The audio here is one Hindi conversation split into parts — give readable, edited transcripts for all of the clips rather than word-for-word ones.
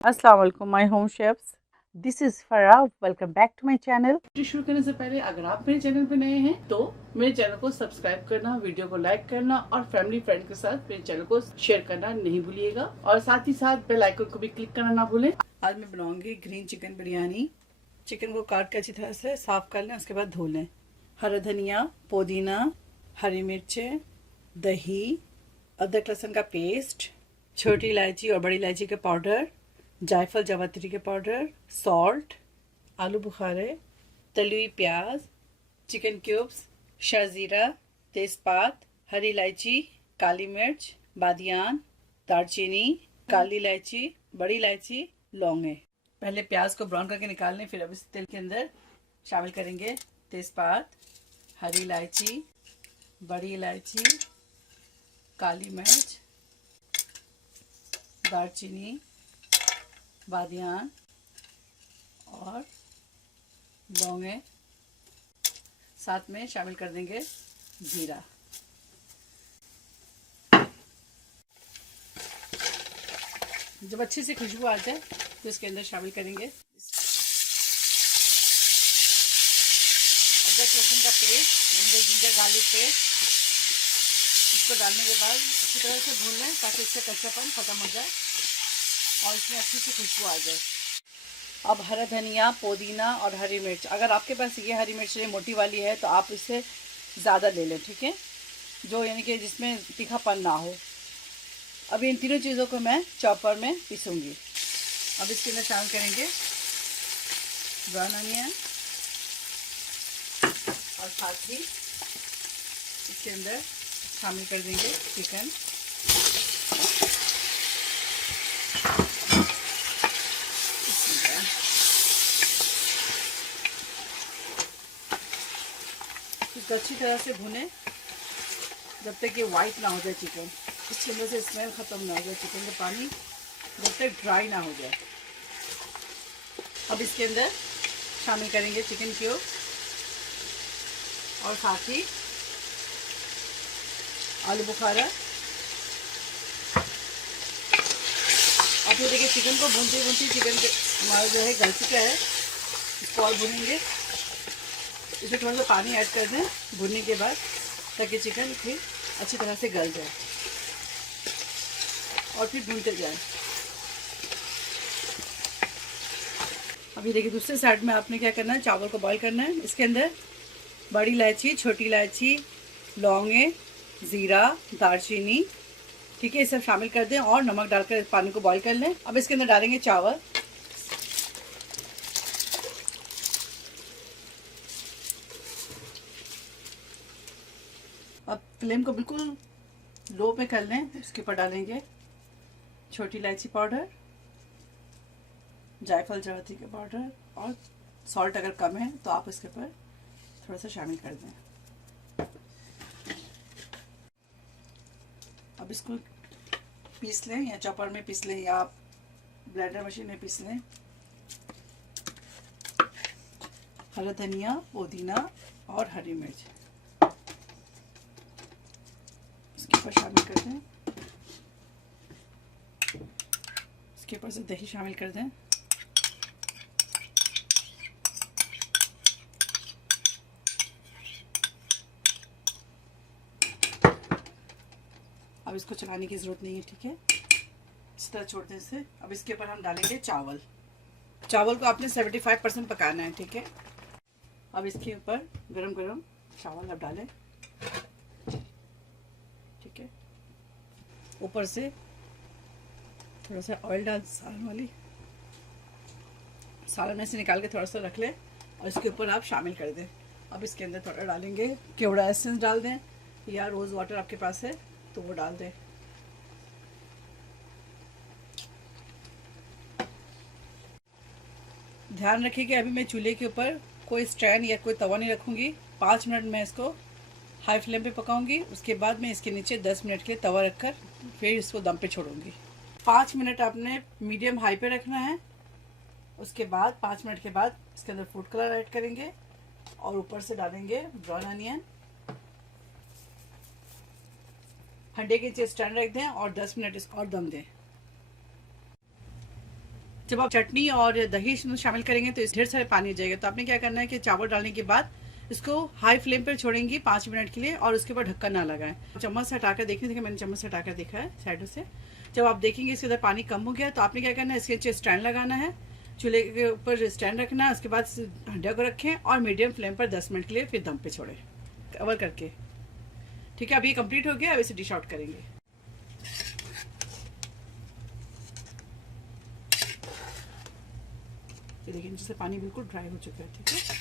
अस्सलाम वालेकुम my home chefs. This is Farah. Welcome back to my channel. शुरू करने से पहले अगर आप मेरे चैनल पे नए हैं तो मेरे चैनल को सब्सक्राइब करना, वीडियो को लाइक करना और फैमिली फ्रेंड के साथ मेरे चैनल को शेयर करना नहीं भूलिएगा और साथ ही साथ बेल आइकन को भी क्लिक करना ना भूलें। आज मैं बनाऊंगी ग्रीन चिकन बिरयानी। चिकन को काट कर अच्छी तरह से साफ कर लें, उसके बाद धो लें। हरा धनिया, पुदीना, हरी मिर्चें, दही, अदरक लहसुन का पेस्ट, छोटी इलायची और बड़ी इलायची का पाउडर, जायफल जावित्री के पाउडर, सॉल्ट, आलू बुखारे, तली हुई प्याज, चिकन क्यूब्स, शाजीरा, तेजपात, हरी इलायची, काली मिर्च, बादियान, दालचीनी, काली इलायची, बड़ी इलायची, लौंगे। पहले प्याज को ब्राउन करके निकाल लें, फिर अब इस तेल के अंदर शामिल करेंगे तेजपात, हरी इलायची, बड़ी इलायची, काली मिर्च, दालचीनी, बादियान और लौंगे। साथ में शामिल कर देंगे जीरा। जब अच्छी सी खुशबू आ जाए तो इसके अंदर शामिल करेंगे अदरक लहसुन का पेस्ट, जिंजर गार्लिक पेस्ट। इसको डालने के बाद अच्छी तरह से भून लें ताकि इसका कच्चापन खत्म हो जाए और इसमें अच्छी सी खुशबू आ जाए। अब हरा धनिया, पुदीना और हरी मिर्च। अगर आपके पास ये हरी मिर्च मोटी वाली है तो आप इससे ज़्यादा ले लें, ठीक है, जो यानी कि जिसमें तीखापन ना हो। अब इन तीनों चीज़ों को मैं चॉपर में पीसूँगी। अब इसके अंदर शामिल करेंगे ब्राउन अनियन और साथ ही इसके अंदर शामिल कर देंगे चिकन। इसको अच्छी तरह से भुने जब तक ये वाइट ना हो जाए चिकन। इसके अंदर से स्मेल ख़त्म ना हो जाए, चिकन का पानी जब तक ड्राई ना हो जाए। अब इसके अंदर शामिल करेंगे चिकन क्यूब और साथ ही आलू बुखारा। अब ये देखिए चिकन को भूनते भूनते चिकन हमारा जो है गल चुका है। इसको और भूनेंगे, इसमें थोड़ा सा पानी ऐड कर दें भुनने के बाद ताकि चिकन फिर अच्छी तरह से गल जाए और फिर भूनते जाए। अभी देखिए दूसरे साइड में आपने क्या करना है, चावल को बॉईल करना है। इसके अंदर बड़ी इलायची, छोटी इलायची, लौंगे, ज़ीरा, दालचीनी, ठीक है, ये सब शामिल कर दें और नमक डालकर पानी को बॉईल कर लें। अब इसके अंदर डालेंगे चावल। अब फ्लेम को बिल्कुल लो पे कर लें। इसके ऊपर डालेंगे छोटी इलायची पाउडर, जायफल जावित्री का पाउडर और सॉल्ट अगर कम है तो आप इसके ऊपर थोड़ा सा शामिल कर दें। अब इसको पीस लें, या चॉपर में पीस लें या आप ब्लेंडर मशीन में पीस लें। हरा धनिया, पुदीना और हरी मिर्च इसके ऊपर शामिल कर दें। इसके ऊपर से दही शामिल कर दें। अब इसको चलाने की ज़रूरत नहीं है, ठीक है, इस तरह छोड़ दें इसे। अब इसके ऊपर हम डालेंगे चावल। चावल को आपने 75% पकाना है, ठीक है। अब इसके ऊपर गरम गरम चावल अब डालें, ठीक है। ऊपर से थोड़ा सा ऑयल डाल, सालन में से निकाल के थोड़ा सा रख लें और इसके ऊपर आप शामिल कर दें। अब इसके अंदर थोड़ा डालेंगे केवड़ा एसेंस डाल दें या रोज़ वाटर आपके पास है तो वो डाल दें। ध्यान रखिए कि अभी मैं चूल्हे के ऊपर कोई स्टैंड या कोई तवा नहीं रखूँगी। 5 मिनट मैं इसको हाई फ्लेम पे पकाऊंगी। उसके बाद मैं इसके नीचे 10 मिनट के लिए तवा रखकर फिर इसको दम पे छोड़ूंगी। 5 मिनट आपने मीडियम हाई पे रखना है। उसके बाद 5 मिनट के बाद इसके अंदर फूड कलर ऐड करेंगे और ऊपर से डालेंगे ब्राउन अनियन। हंडे के नीचे स्टैंड रख दें और 10 मिनट इसको और दम दें। जब आप चटनी और दही इसमें शामिल करेंगे तो इस ढेर सारे पानी हो जाएगा। तो आपने क्या करना है कि चावल डालने के बाद इसको हाई फ्लेम पर छोड़ेंगी 5 मिनट के लिए और उसके बाद ढक्कन ना लगाएं। चम्मच से हटाकर देखिए, मैंने चम्मच से हटाकर देखा है साइडों से। जब आप देखेंगे इसके अंदर पानी कम हो गया तो आपने क्या करना है, इसके नीचे स्टैंड लगाना है, चूल्हे के ऊपर स्टैंड रखना है। उसके बाद हंडिया को रखें और मीडियम फ्लेम पर 10 मिनट के लिए फिर दम पे छोड़ें कवर करके। ठीक है, अब ये कंप्लीट हो गया। अब इसे डिश आउट करेंगे। देखिए जिससे पानी बिल्कुल ड्राई हो चुका है। ठीक है,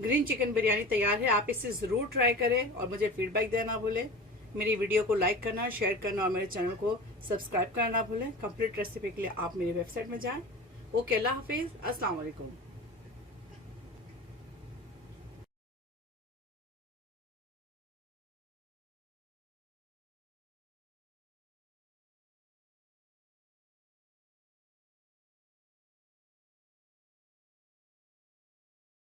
ग्रीन चिकन बिरयानी तैयार है। आप इसे ज़रूर ट्राई करें और मुझे फीडबैक देना भूलें। मेरी वीडियो को लाइक करना, शेयर करना और मेरे चैनल को सब्सक्राइब करना भूलें। कंप्लीट रेसिपी के लिए आप मेरी वेबसाइट में जाएं। ओके, अल्लाह हाफिज़, अस्सलाम वालेकुम।